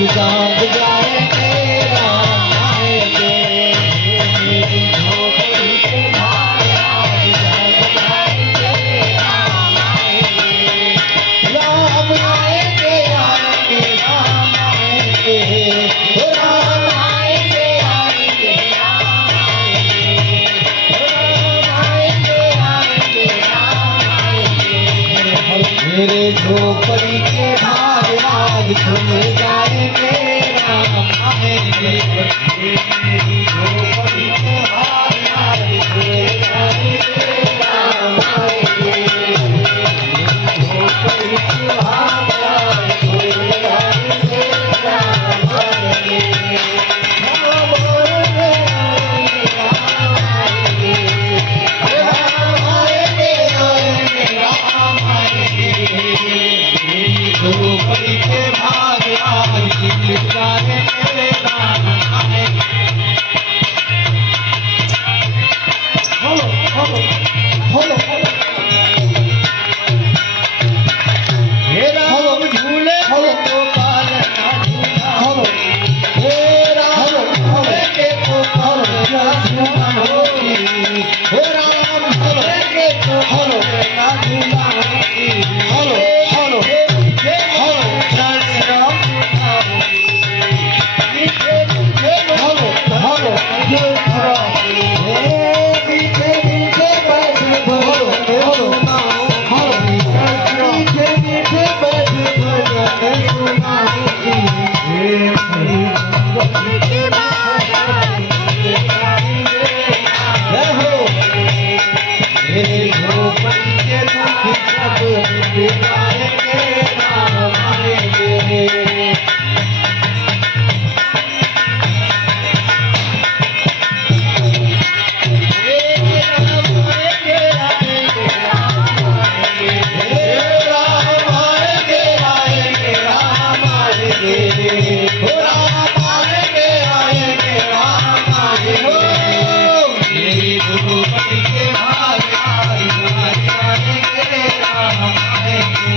जाग जाएंगे राम आएंगे मेरी झोपड़ी के बाहर आज जाग जाएंगे राम आएंगे राम आएंगे आएंगे राम आएंगे राम आएंगे आएंगे राम आएंगे आएंगे राम आएंगे मेरे झोपड़ी के बाहर आज खुल जाएंगे राम आएंगे मेरी झोपड़ी के बाहर आज खुल जाएंगे राम आएंगे झोपड़ी के बाहर आज खुल जाएंगे राम आएंगे झोपड़ी के भाग आज खिल जाएंगे राम आएंगे बोलो बोलो बोलो हे राम झूले बोलो गोपाल का झूला बोलो हे राम झूले के गोपाल का झूला होगी हे राम झूले के गोपाल का झूला होगी बोलो बोलो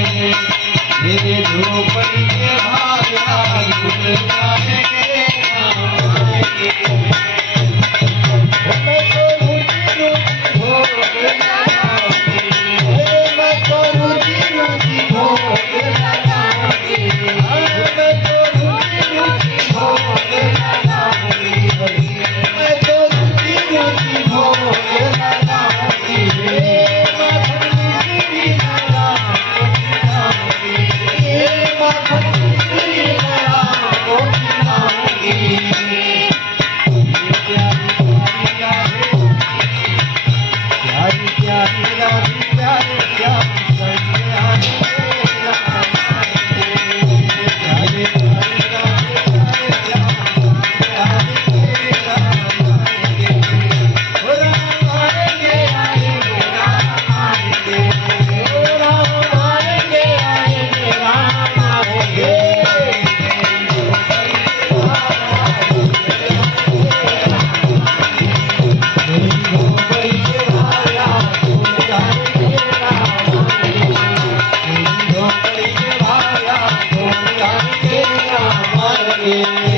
मेरे झोपड़ी के भाग आज खुल जाएंगे राम आएंगे मैं तो रुचि रुचि भोग लगाऊंगी मैं तो रुचि रुचि भोग लगाऊंगी मैं तो रुचि रुचि भोग लगाऊंगी मैं तो रुचि रुचि भोग लगाऊंगी Yeah.